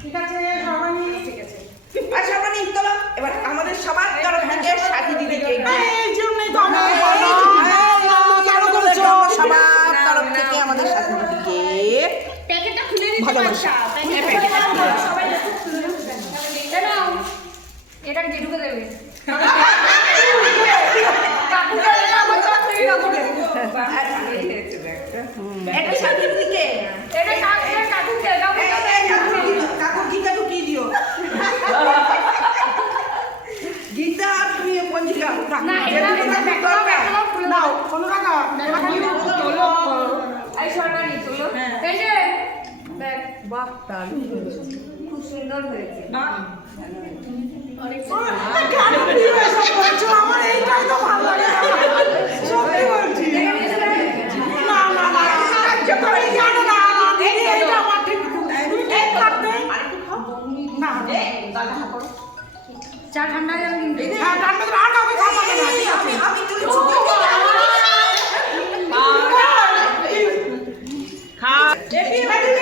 ঠিক আছে সবাই, ঠিক আছে। আচ্ছা আমরা নিয়ে চলো এবার আমাদের সবার তরফ থেকে সাথী দিদিকে এই জন্যই তো আমরা সবার তরফ থেকে আমাদের সাথী দিদিকে প্যাকেটটা খুলে দিতে বাচ্চা সবাই এটা যেটুকু দেবে একটা সাথী দিদিকে এটা কাকুকে কাকু গীতা ঢুকিয়ে দিও গীতা আর তুমি পঞ্জিকা না এটা নাও কোনো টাকা তোলো এই সরকারি তোলো এই যে দেখ বাহ দারুণ খুব সুন্দর হয়েছে কেন প্রিয় এসব বলছো? আমার এইটাই তো ভালো লাগে, সত্যি বলছি। না না না তুমি জানো না দিদি, এইটা আমার ঠিক তুমি ঠিক থাকবে না। চা ঠান্ডা হয়ে যাবে কিন্তু হ্যাঁ ঠান্ডা করে আর কাউকে খাওয়াবে না, ঠিক আছে? আমি তুলি হ্যাপি বার্থডে